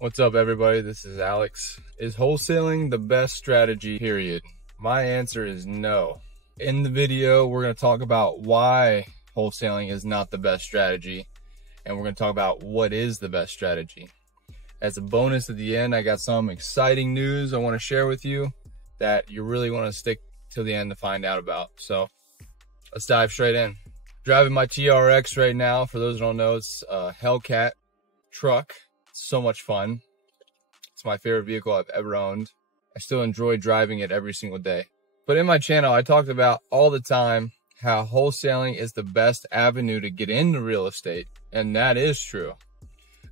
What's up, everybody? This is Alex. Is wholesaling the best strategy, period? My answer is no. In the video, we're going to talk about why wholesaling is not the best strategy, and we're going to talk about what is the best strategy. As a bonus at the end, I got some exciting news I want to share with you that you really want to stick till the end to find out about. So let's dive straight in. Driving my TRX right now. For those who don't know, it's a Hellcat truck. So much fun. It's my favorite vehicle I've ever owned. I still enjoy driving it every single day. But in my channel, I talked about all the time how wholesaling is the best avenue to get into real estate. And that is true.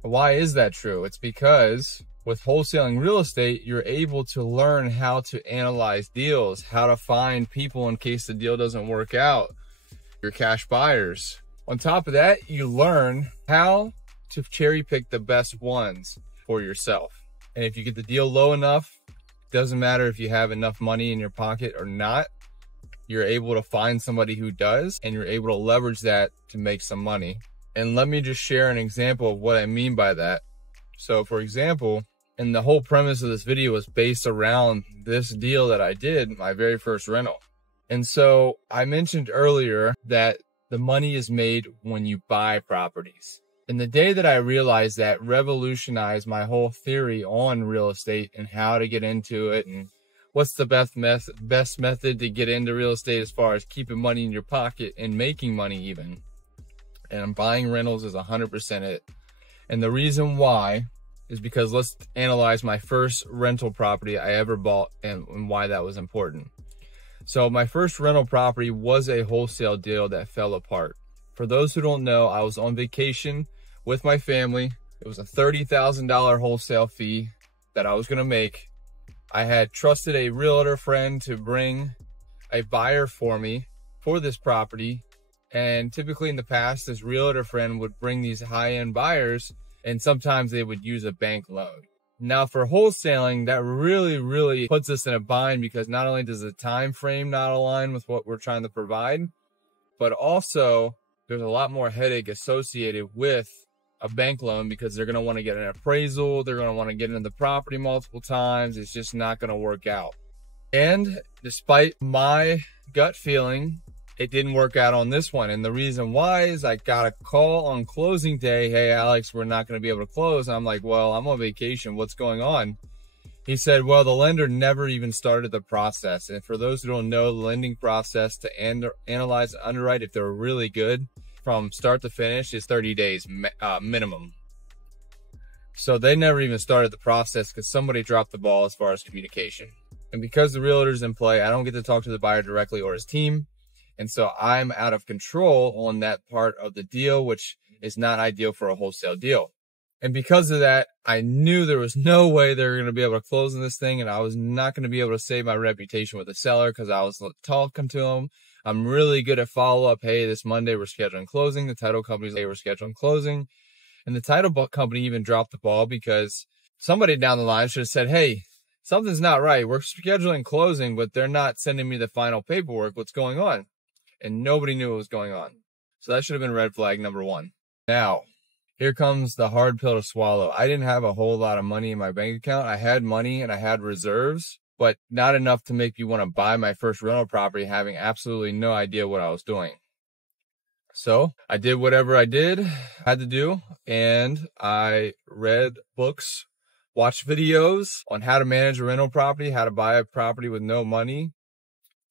Why is that true? It's because with wholesaling real estate, you're able to learn how to analyze deals, how to find people in case the deal doesn't work out, your cash buyers. On top of that, you learn how to cherry pick the best ones for yourself. And if you get the deal low enough, doesn't matter if you have enough money in your pocket or not, you're able to find somebody who does, and you're able to leverage that to make some money. And let me just share an example of what I mean by that. So for example, and the whole premise of this video was based around this deal that I did, my very first rental. And so I mentioned earlier that the money is made when you buy properties. And the day that I realized that revolutionized my whole theory on real estate and how to get into it and what's the best method to get into real estate as far as keeping money in your pocket and making money even. And buying rentals is 100% it. And the reason why is because let's analyze my first rental property I ever bought and why that was important. So my first rental property was a wholesale deal that fell apart. For those who don't know, I was on vacation with my family. It was a $30,000 wholesale fee that I was going to make. I had trusted a realtor friend to bring a buyer for me for this property. And typically in the past, this realtor friend would bring these high-end buyers, and sometimes they would use a bank loan. Now for wholesaling, that really puts us in a bind, because not only does the time frame not align with what we're trying to provide, but also there's a lot more headache associated with a bank loan, because they're going to want to get an appraisal. They're going to want to get into the property multiple times. It's just not going to work out. And despite my gut feeling, it didn't work out on this one. And the reason why is I got a call on closing day. Hey, Alex, we're not going to be able to close. And I'm like, well, I'm on vacation. What's going on? He said, well, the lender never even started the process. And for those who don't know, the lending process to analyze and underwrite, if they're really good, from start to finish is 30 days minimum. So they never even started the process because somebody dropped the ball as far as communication. And because the realtor's in play, I don't get to talk to the buyer directly or his team. And so I'm out of control on that part of the deal, which is not ideal for a wholesale deal. And because of that, I knew there was no way they were going to be able to close on this thing. And I was not going to be able to save my reputation with the seller, because I was talking to him. I'm really good at follow-up. Hey, this Monday we're scheduling closing. The title company's like, hey, we're scheduling closing. And the title company even dropped the ball, because somebody down the line should have said, hey, something's not right. We're scheduling closing, but they're not sending me the final paperwork. What's going on? And nobody knew what was going on. So that should have been red flag number one. Now, here comes the hard pill to swallow. I didn't have a whole lot of money in my bank account. I had money and I had reserves, but not enough to make me want to buy my first rental property, having absolutely no idea what I was doing. So I did whatever I had to do, and I read books, watched videos on how to manage a rental property, how to buy a property with no money.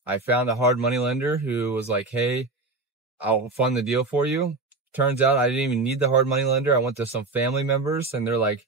I found a hard money lender who was like, hey, I'll fund the deal for you. Turns out I didn't even need the hard money lender. I went to some family members, and they're like,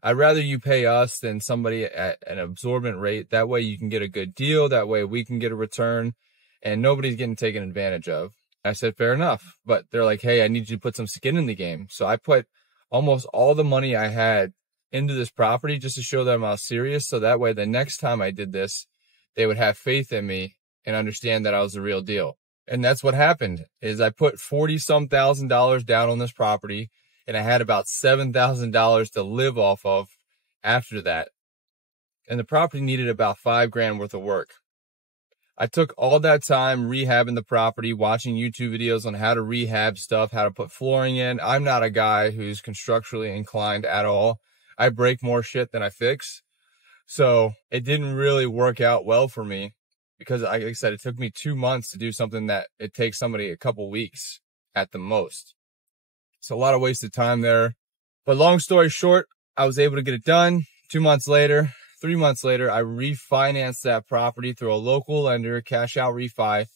I'd rather you pay us than somebody at an absorbent rate. That way you can get a good deal. That way we can get a return, and nobody's getting taken advantage of. I said, fair enough. But they're like, hey, I need you to put some skin in the game. So I put almost all the money I had into this property just to show them I was serious. So that way the next time I did this, they would have faith in me and understand that I was the real deal. And that's what happened. Is I put $40-some thousand down on this property, and I had about $7,000 to live off of after that. And the property needed about $5,000 worth of work. I took all that time rehabbing the property, watching YouTube videos on how to rehab stuff, how to put flooring in. I'm not a guy who's constructionally inclined at all. I break more shit than I fix. So it didn't really work out well for me because, like I said, it took me 2 months to do something that it takes somebody a couple weeks at the most. So a lot of wasted time there. But long story short, I was able to get it done. 2 months later, 3 months later, I refinanced that property through a local lender, cash out refi.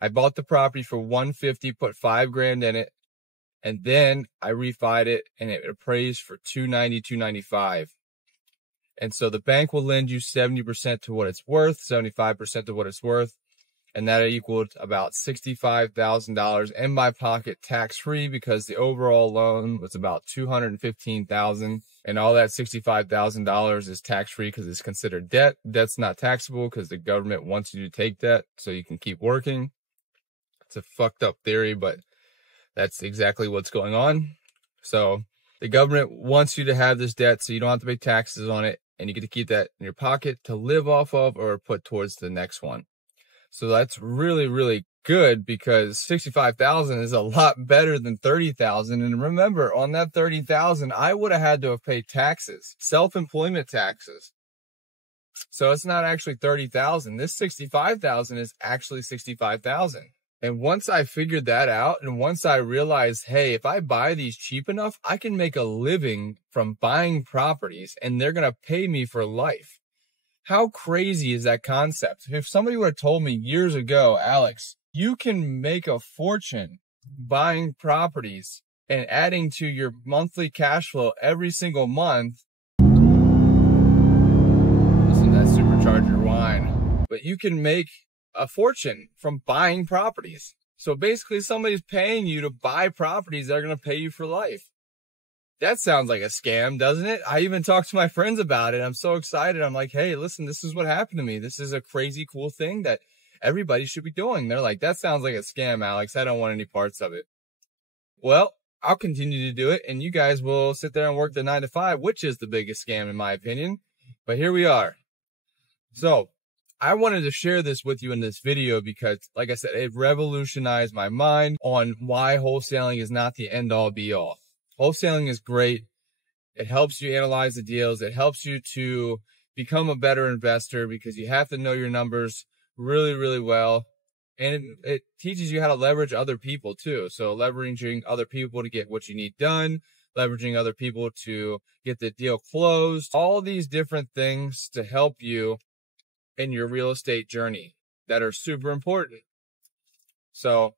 I bought the property for $150, put $5,000 in it, and then I refied it and it appraised for $290, $295. And so the bank will lend you 70% to what it's worth, 75% to what it's worth. And that equaled about $65,000 in my pocket tax-free because the overall loan was about $215,000. And all that $65,000 is tax-free because it's considered debt. Debt's not taxable because the government wants you to take debt so you can keep working. It's a fucked up theory, but that's exactly what's going on. So the government wants you to have this debt so you don't have to pay taxes on it. And you get to keep that in your pocket to live off of or put towards the next one. So that's really, really good because $65,000 is a lot better than $30,000. And remember, on that $30,000, I would have had to have paid taxes, self-employment taxes. So it's not actually $30,000. This $65,000 is actually $65,000. And once I figured that out, and once I realized, hey, if I buy these cheap enough, I can make a living from buying properties, and they're gonna pay me for life. How crazy is that concept? If somebody would have told me years ago, Alex, you can make a fortune buying properties and adding to your monthly cash flow every single month. Listen to that supercharger whine. But you can make a fortune from buying properties. So basically somebody's paying you to buy properties that are going to pay you for life. That sounds like a scam, doesn't it? I even talked to my friends about it. I'm so excited. I'm like, hey, listen, this is what happened to me. This is a crazy cool thing that everybody should be doing. They're like, that sounds like a scam, Alex. I don't want any parts of it. Well, I'll continue to do it, and you guys will sit there and work the 9 to 5, which is the biggest scam in my opinion. But here we are. So I wanted to share this with you in this video because, like I said, it revolutionized my mind on why wholesaling is not the end-all be-all. Wholesaling is great. It helps you analyze the deals. It helps you to become a better investor because you have to know your numbers really, really well. And it teaches you how to leverage other people too. So leveraging other people to get what you need done, leveraging other people to get the deal closed, all these different things to help you in your real estate journey that are super important. So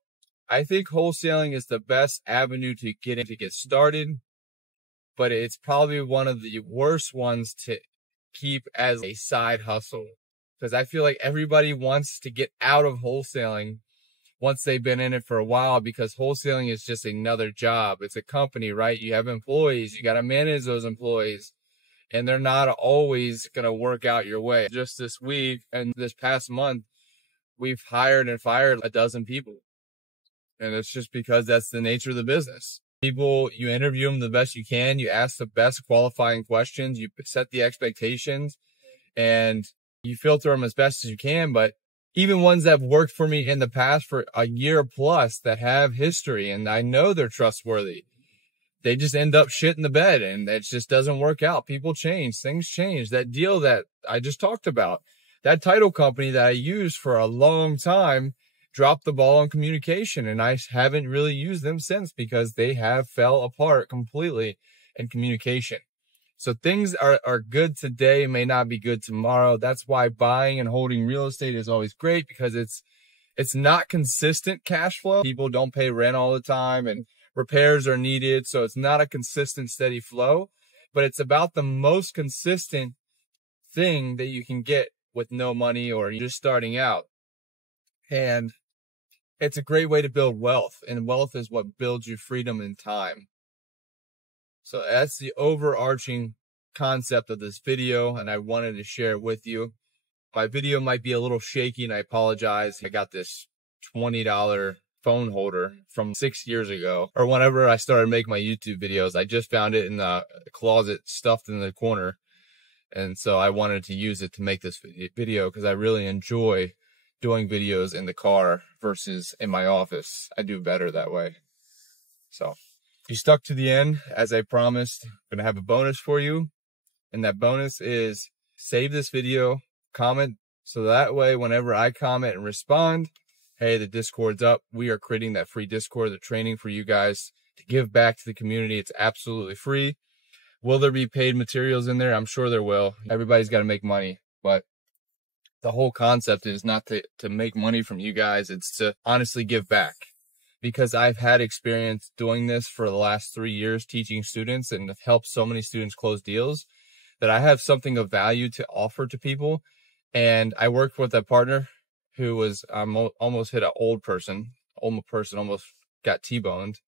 I think wholesaling is the best avenue to get in, to get started, but it's probably one of the worst ones to keep as a side hustle because I feel like everybody wants to get out of wholesaling once they've been in it for a while because wholesaling is just another job. It's a company, right? You have employees, you got to manage those employees, and they're not always going to work out your way. Just this week and this past month, we've hired and fired a dozen people. And it's just because that's the nature of the business. People, you interview them the best you can. You ask the best qualifying questions. You set the expectations and you filter them as best as you can. But even ones that have worked for me in the past for a year plus that have history and I know they're trustworthy, they just end up shit in the bed and it just doesn't work out. People change, things change. That deal that I just talked about, that title company that I used for a long time dropped the ball on communication, and I haven't really used them since because they have fell apart completely in communication. So things are good today, may not be good tomorrow. That's why buying and holding real estate is always great because it's not consistent cash flow. People don't pay rent all the time and repairs are needed. So it's not a consistent, steady flow, but it's about the most consistent thing that you can get with no money or you're just starting out. And it's a great way to build wealth, and wealth is what builds you freedom and time. So that's the overarching concept of this video, and I wanted to share it with you. My video might be a little shaky, and I apologize. I got this $20 phone holder from 6 years ago, or whenever I started making my YouTube videos. I just found it in the closet stuffed in the corner, and so I wanted to use it to make this video because I really enjoy doing videos in the car versus in my office. I do better that way. So if you stuck to the end, as I promised, I'm going to have a bonus for you. And that bonus is save this video, comment, so that way whenever I comment and respond, hey, the Discord's up. We are creating that free Discord, the training for you guys to give back to the community. It's absolutely free. Will there be paid materials in there? I'm sure there will. Everybody's got to make money, but the whole concept is not to make money from you guys. It's to honestly give back, because I've had experience doing this for the last 3 years, teaching students, and have helped so many students close deals that I have something of value to offer to people. And I worked with a partner who was almost hit an old person almost got T-boned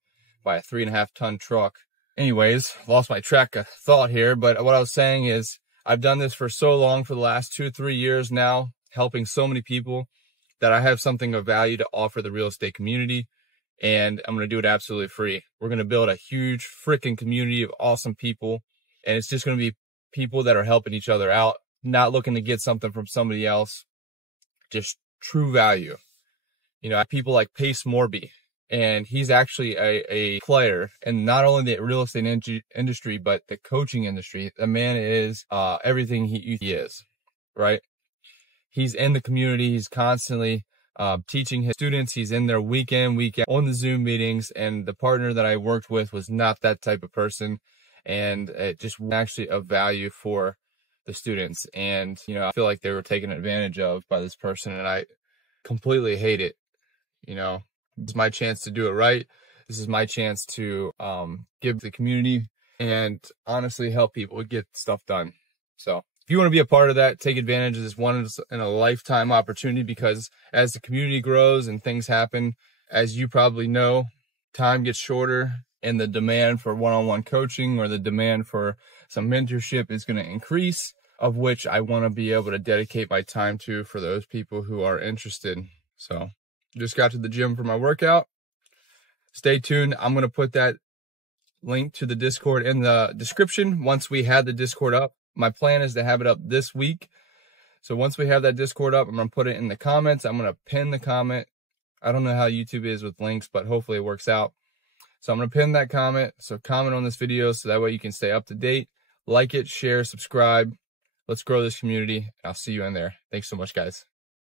by a 3.5-ton truck. Anyways, lost my track of thought here, but what I was saying is I've done this for so long, for the last 2-3 years now, helping so many people, that I have something of value to offer the real estate community, and I'm going to do it absolutely free. We're going to build a huge freaking community of awesome people, and it's just going to be people that are helping each other out, not looking to get something from somebody else, just true value. You know, people like Pace Morby, and he's actually a player in not only the real estate industry, but the coaching industry. The man is everything he is, right? He's in the community. He's constantly teaching his students. He's in there week in, week out on the Zoom meetings. And the partner that I worked with was not that type of person. And it just actually of value for the students. And, you know, I feel like they were taken advantage of by this person, and I completely hate it. You know, it's my chance to do it right. This is my chance to give the community and honestly help people get stuff done. So if you want to be a part of that, take advantage of this once in a lifetime opportunity, because as the community grows and things happen, as you probably know, time gets shorter, and the demand for one-on-one coaching or the demand for some mentorship is going to increase, of which I want to be able to dedicate my time to for those people who are interested. So just got to the gym for my workout. Stay tuned. I'm going to put that link to the Discord in the description once we have the Discord up. My plan is to have it up this week. So once we have that Discord up, I'm going to put it in the comments. I'm going to pin the comment. I don't know how YouTube is with links, but hopefully it works out. So I'm going to pin that comment. So comment on this video so that way you can stay up to date. Like it, share, subscribe. Let's grow this community. I'll see you in there. Thanks so much, guys.